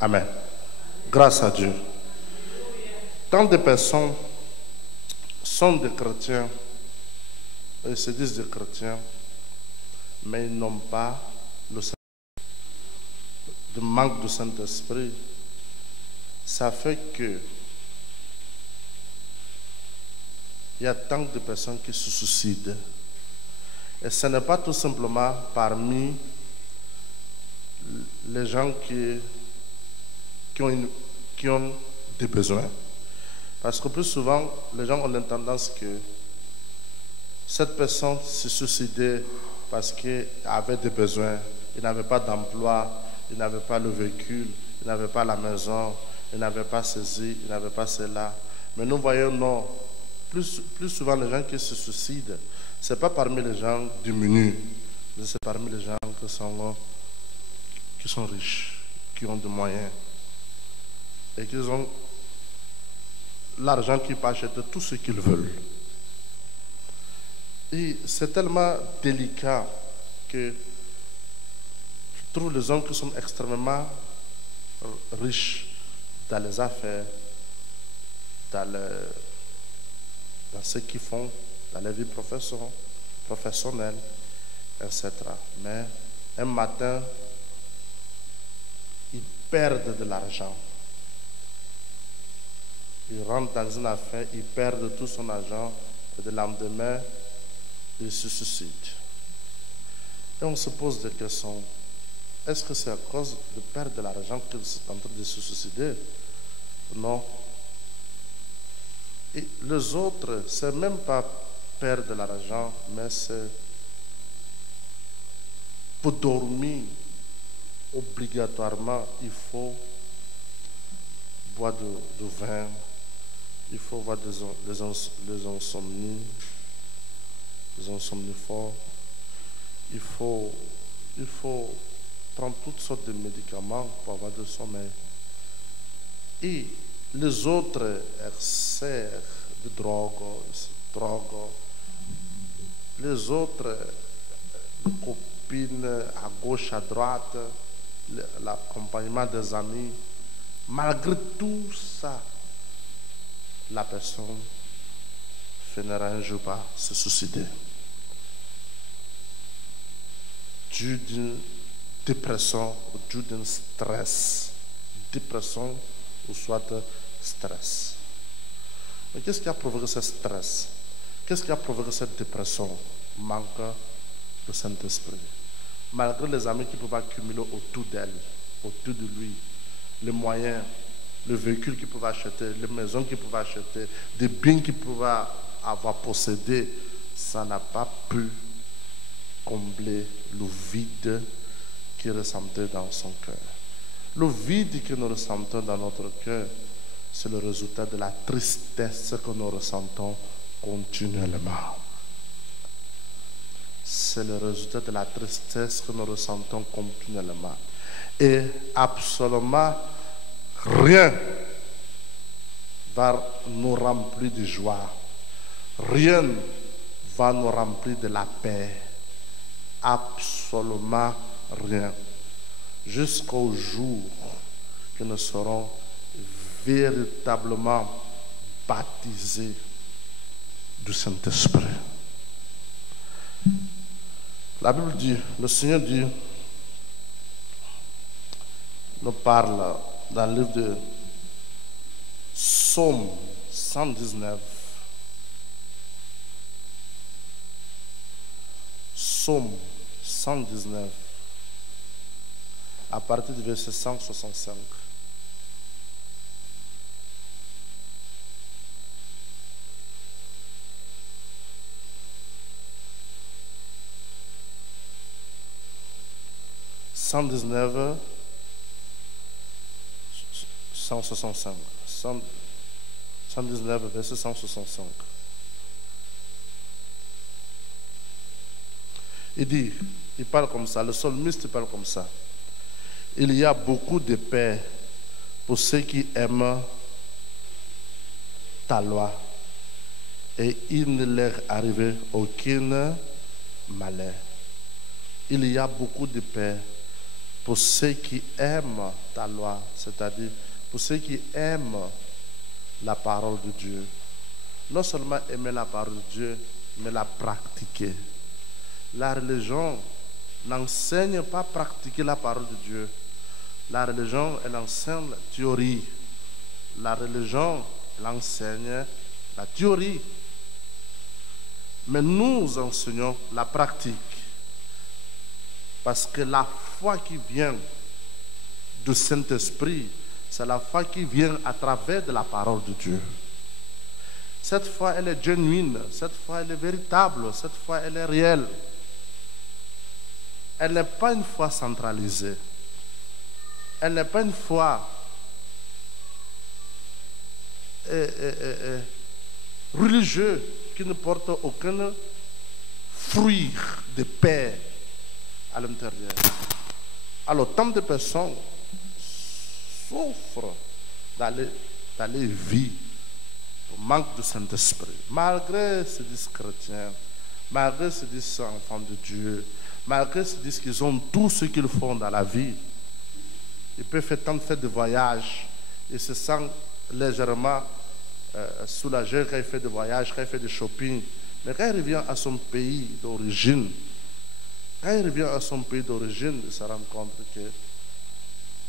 Amen. Grâce à Dieu. Tant de personnes sont des chrétiens, ils se disent des chrétiens, mais ils n'ont pas le manque du Saint-Esprit. Ça fait que il y a tant de personnes qui se suicident. Et ce n'est pas tout simplement parmi les gens qui ont des besoins. Parce que plus souvent, les gens ont la tendance que cette personne se suicidait parce qu'elle avait des besoins. Il n'avait pas d'emploi, il n'avait pas le véhicule, il n'avait pas la maison, il n'avait pas ceci, il n'avait pas cela. Mais nous voyons, non, plus souvent les gens qui se suicident, ce n'est pas parmi les gens diminués, mais c'est parmi les gens qui sont riches, qui ont des moyens et qui ont l'argent qui peut acheter tout ce qu'ils veulent. Et c'est tellement délicat que je trouve les hommes qui sont extrêmement riches dans les affaires, dans ce qu'ils font, dans la vie professionnelle, etc. Mais un matin, ils perdent de l'argent. Ils rentrent dans une affaire, ils perdent tout son argent, et le lendemain, ils se suicident. Et on se pose des questions. Est-ce que c'est à cause de perdre de l'argent qu'ils sont en train de se suicider? Non. Et les autres, c'est même pas perdre de l'argent, mais c'est pour dormir, obligatoirement, il faut boire du vin, il faut voir les insomnies, les insomniformes, il faut prendre toutes sortes de médicaments pour avoir du sommeil. Et les autres excès de drogue, les autres copines à gauche, à droite, l'accompagnement des amis, malgré tout ça, la personne finira un jour par se suicider. Dû d'une dépression ou dû d'un stress. Dépression ou soit stress. Mais qu'est-ce qui a provoqué ce stress? Qu'est-ce qui a provoqué cette dépression? Manque de Saint-Esprit. Malgré les amis qui peuvent accumuler autour d'elle, autour de lui, les moyens, le véhicule qu'il pouvait acheter, les maisons qu'il pouvait acheter, des biens qu'il pouvait avoir possédés, ça n'a pas pu combler le vide qu'il ressentait dans son cœur. Le vide que nous ressentons dans notre cœur, c'est le résultat de la tristesse que nous ressentons continuellement. C'est le résultat de la tristesse que nous ressentons continuellement. Et absolument rien va nous remplir de joie. Rien va nous remplir de la paix. Absolument rien. Jusqu'au jour que nous serons véritablement baptisés du Saint-Esprit. La Bible dit, le Seigneur dit, nous parle dans le livre de Psaume 119, Psaume 119, à partir du verset 165. « 119, 165. 119, verset 165. Il dit, il parle comme ça, le psalmiste parle comme ça. Il y a beaucoup de paix pour ceux qui aiment ta loi et il ne leur arrive aucun malheur. Il y a beaucoup de paix pour ceux qui aiment ta loi, c'est-à-dire pour ceux qui aiment la parole de Dieu. Non seulement aimer la parole de Dieu, mais la pratiquer. La religion n'enseigne pas à pratiquer la parole de Dieu. La religion, elle enseigne la théorie. La religion, elle enseigne la théorie. Mais nous enseignons la pratique. Parce que la foi qui vient du Saint-Esprit, c'est la foi qui vient à travers de la parole de Dieu. Cette foi, elle est genuine. Cette foi, elle est véritable. Cette foi, elle est réelle. Elle n'est pas une foi centralisée. Elle n'est pas une foi religieuse qui ne porte aucun fruit de paix à l'intérieur. Alors, tant de personnes souffrent dans les vies au manque de Saint-Esprit. Malgré se disent chrétiens, malgré se disent enfants de Dieu, malgré se disent qu'ils ont tout ce qu'ils font dans la vie, ils peuvent faire tant de fêtes de voyage, ils se sentent légèrement soulagés quand il fait des voyages, quand il fait du shopping. Mais quand il revient à son pays d'origine, il se rend compte que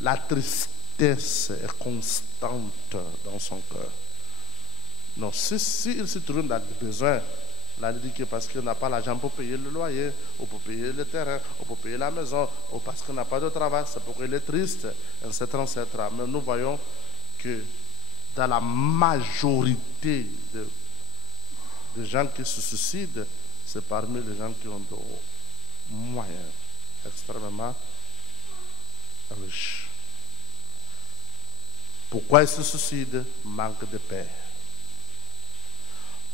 la tristesse est constante dans son cœur. Non, si il se trouve dans le besoin, là, il dit que parce qu'il n'a pas l'argent pour payer le loyer, ou pour payer le terrain, ou pour payer la maison, ou parce qu'il n'a pas de travail, c'est pourquoi il est triste, etc., etc. Mais nous voyons que dans la majorité des gens qui se suicident, c'est parmi les gens qui ont des moyens extrêmement riches. Pourquoi ils se suicident? Manque de paix.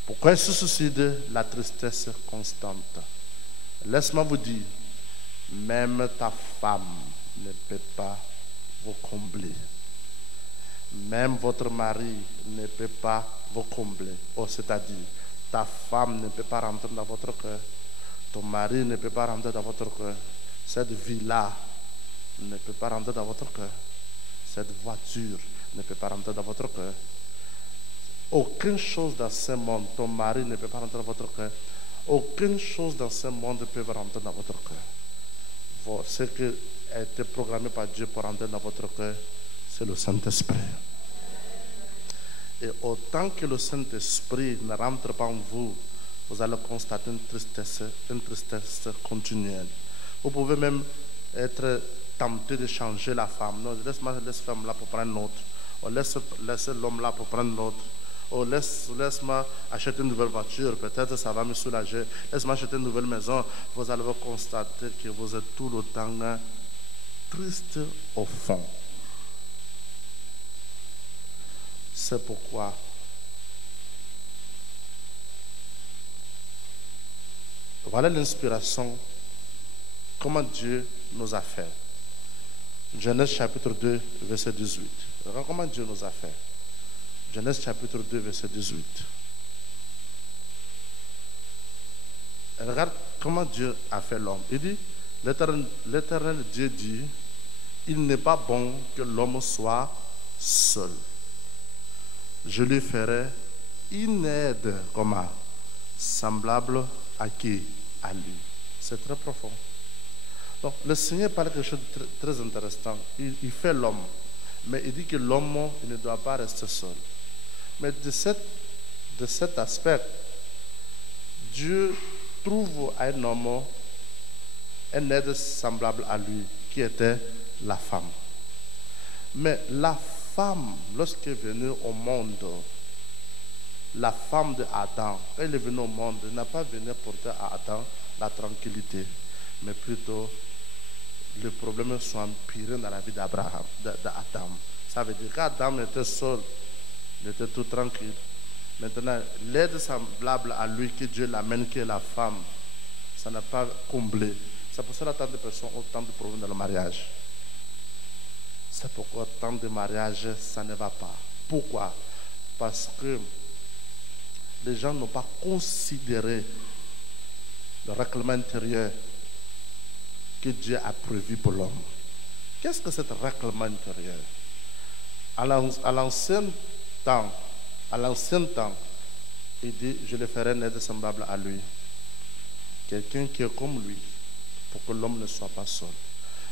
Pourquoi ils se suicident? La tristesse constante. Laisse-moi vous dire, même ta femme ne peut pas vous combler. Même votre mari ne peut pas vous combler. Oh, c'est-à-dire, ta femme ne peut pas rentrer dans votre cœur. Ton mari ne peut pas rentrer dans votre cœur. Cette vie-là ne peut pas rentrer dans votre cœur. Cette voiture ne peut pas rentrer dans votre cœur. Aucune chose dans ce monde, ton mari ne peut pas rentrer dans votre cœur. Aucune chose dans ce monde ne peut rentrer dans votre cœur. Ce qui a été programmé par Dieu pour rentrer dans votre cœur, c'est le Saint-Esprit. Et autant que le Saint-Esprit ne rentre pas en vous, vous allez constater une tristesse continuelle. Vous pouvez même être tenté de changer la femme. Non, laisse la femme là pour prendre l'autre. Ou laisse l'homme là pour prendre l'autre. Ou laisse-moi acheter une nouvelle voiture, peut-être ça va me soulager. Laisse-moi acheter une nouvelle maison. Vous allez constater que vous êtes tout le temps triste au fond. C'est pourquoi voilà l'inspiration, comment Dieu nous a fait. Genèse chapitre 2, verset 18. Regarde comment Dieu nous a fait. Genèse chapitre 2, verset 18. Regarde comment Dieu a fait l'homme. Il dit, l'Éternel Dieu dit, il n'est pas bon que l'homme soit seul. Je lui ferai une aide, comment? Semblable à qui? À lui. C'est très profond. Donc, le Seigneur parle de quelque chose de très intéressant. Il fait l'homme, mais il dit que l'homme il ne doit pas rester seul. Mais de cet aspect, Dieu trouve à un homme une aide semblable à lui, qui était la femme. Mais la femme, lorsqu'elle est venue au monde, la femme d'Adam, quand elle est venue au monde, elle n'a pas venu porter à Adam la tranquillité, mais plutôt les problèmes sont empirés dans la vie d'Adam. Ça veut dire qu'Adam était seul, il était tout tranquille. Maintenant, l'aide semblable à lui que Dieu l'amène, qui est la femme, ça n'a pas comblé. C'est pour ça que tant de personnes ont tant de problèmes dans le mariage. C'est pourquoi tant de mariages, ça ne va pas. Pourquoi? Parce que les gens n'ont pas considéré le règlement intérieur que Dieu a prévu pour l'homme. Qu'est-ce que cet règlement intérieur? À l'ancien temps, il dit, je le ferai naître semblable à lui. Quelqu'un qui est comme lui, pour que l'homme ne soit pas seul.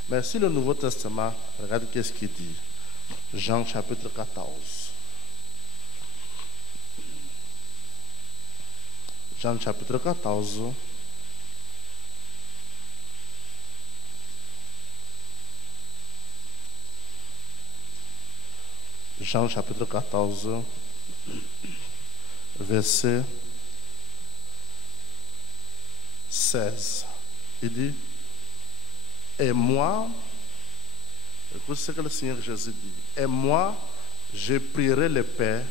Mais sur le Nouveau Testament, regardez qu'est-ce qu'il dit. Jean chapitre 14. Jean chapitre 14. Jean chapitre 14, verset 16. Il dit, et moi, écoute ce que le Seigneur Jésus dit, et moi, je prierai le Père,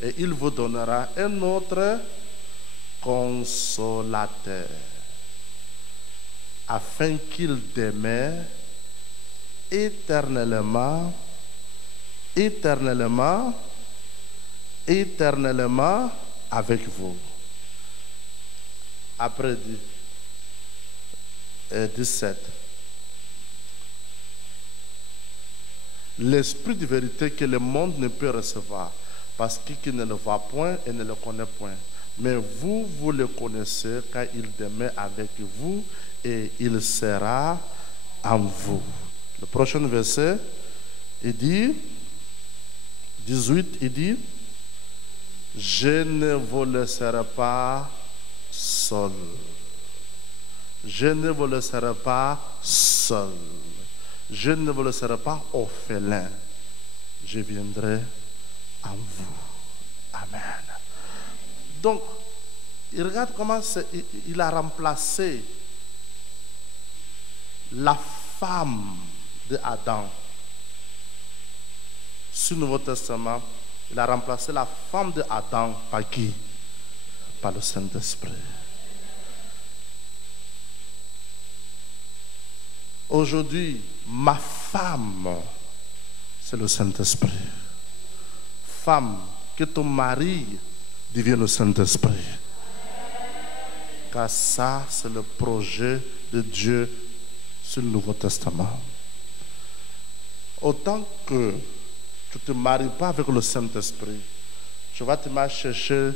et il vous donnera un autre consolateur, afin qu'il demeure éternellement avec vous. Après, dit 17. L'esprit de vérité que le monde ne peut recevoir, parce qu'il ne le voit point et ne le connaît point. Mais vous, vous le connaissez, car il demeure avec vous et il sera en vous. Le prochain verset, il dit, 18, il dit, je ne vous laisserai pas seul. Je ne vous laisserai pas seul. Je ne vous laisserai pas orphelin. Je viendrai en vous. Amen. Donc, il regarde comment il a remplacé la femme de Adam. Sur le Nouveau Testament, il a remplacé la femme de Adam par qui? Par le Saint-Esprit. Aujourd'hui, ma femme, c'est le Saint-Esprit. Femme, que ton mari devienne le Saint-Esprit. Car ça, c'est le projet de Dieu sur le Nouveau Testament. Autant que tu ne te maries pas avec le Saint-Esprit, tu vas te mettre chercher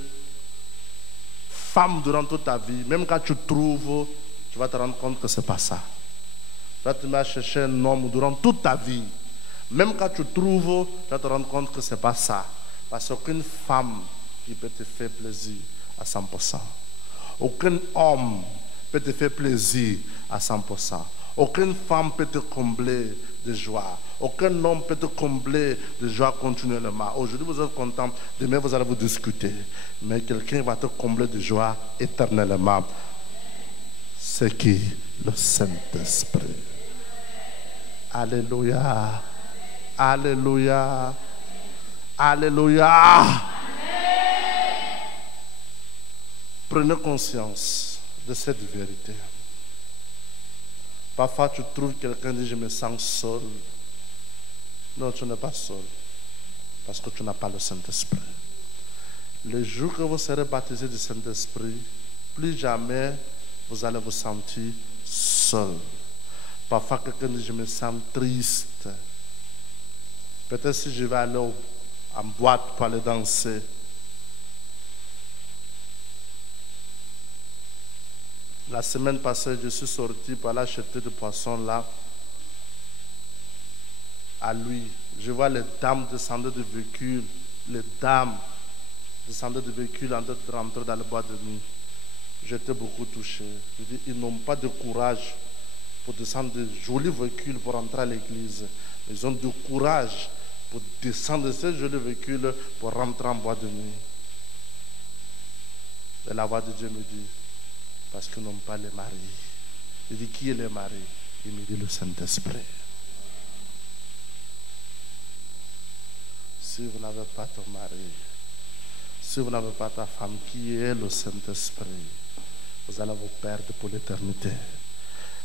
femme durant toute ta vie. Même quand tu trouves, tu vas te rendre compte que ce n'est pas ça. Tu vas te mettre chercher un homme durant toute ta vie. Même quand tu trouves, tu vas te rendre compte que ce n'est pas ça. Parce qu'aucune femme qui peut te faire plaisir à 100%. Aucun homme peut te faire plaisir à 100%. Aucune femme peut te combler de joie. Aucun homme peut te combler de joie continuellement. Aujourd'hui, vous êtes content. Demain, vous allez vous discuter. Mais quelqu'un va te combler de joie éternellement. C'est qui? Le Saint-Esprit. Alléluia. Alléluia. Alléluia. Prenez conscience de cette vérité. Parfois, tu trouves quelqu'un qui dit, je me sens seul. Non, tu n'es pas seul. Parce que tu n'as pas le Saint-Esprit. Le jour que vous serez baptisé du Saint-Esprit, plus jamais vous allez vous sentir seul. Parfois, quelqu'un dit, je me sens triste. Peut-être si je vais aller en boîte pour aller danser. La semaine passée, je suis sorti pour aller acheter des poissons là, à lui. Je vois les dames descendre du véhicule, les dames descendre du véhicule en train de rentrer dans le bois de nuit. J'étais beaucoup touché. Je dis, ils n'ont pas de courage pour descendre de jolis véhicules pour rentrer à l'église. Ils ont du courage pour descendre de ces jolis véhicules pour rentrer en bois de nuit. Et la voix de Dieu me dit, parce qu'ils n'ont pas les maris. Il dit, qui est le mari? Il me dit, le Saint-Esprit. Si vous n'avez pas ton mari, si vous n'avez pas ta femme, qui est le Saint-Esprit, vous allez vous perdre pour l'éternité.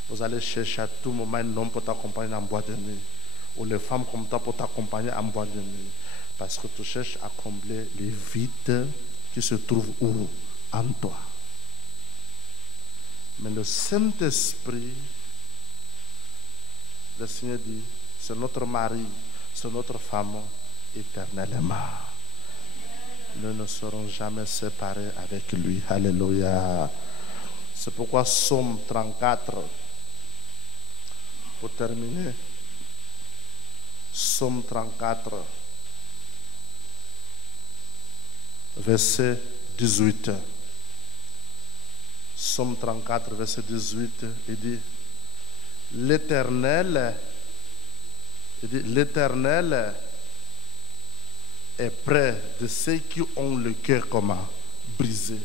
Vous allez chercher à tout moment un homme pour t'accompagner en bois de nuit, ou les femmes comme toi pour t'accompagner en bois de nuit, parce que tu cherches à combler les vides qui se trouvent où? En toi. Mais le Saint-Esprit le Seigneur dit, c'est notre mari, c'est notre femme éternellement. Nous ne serons jamais séparés avec lui. Alléluia. C'est pourquoi Psaume 34, pour terminer, Psaume 34, verset 18. Psaume 34, verset 18, il dit, l'Éternel est près de ceux qui ont le cœur comment? Brisé.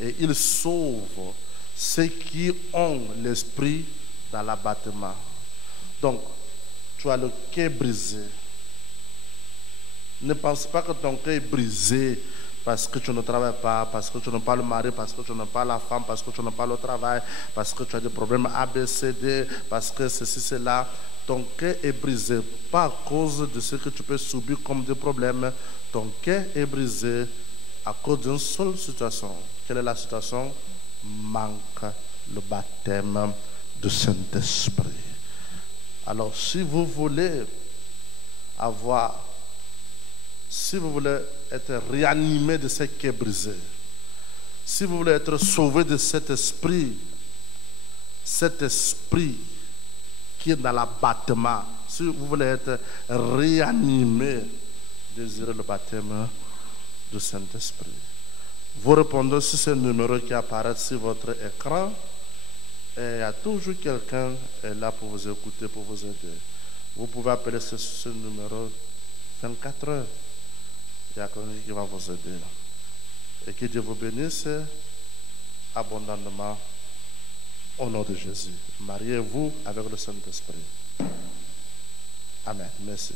Et il sauve ceux qui ont l'esprit dans l'abattement. Donc, tu as le cœur brisé. Ne pense pas que ton cœur est brisé parce que tu ne travailles pas, parce que tu n'as pas le mari, parce que tu n'as pas la femme, parce que tu n'as pas le travail, parce que tu as des problèmes A, B, C, D, parce que ceci, cela. Ton cœur est brisé, pas à cause de ce que tu peux subir comme des problèmes. Ton cœur est brisé à cause d'une seule situation. Quelle est la situation? Manque le baptême du Saint-Esprit. Alors, si vous voulez être réanimé de ce cœur brisé, si vous voulez être sauvé de cet esprit qui est dans l'abattement, si vous voulez être réanimé, désirez le baptême du Saint-Esprit. Vous répondez sur ce numéro qui apparaît sur votre écran et il y a toujours quelqu'un qui est là pour vous écouter, pour vous aider. Vous pouvez appeler ce numéro 24 heures. Il y a quelqu'un qui va vous aider. Et que Dieu vous bénisse abondamment au nom de Jésus. Mariez-vous avec le Saint-Esprit. Amen. Merci.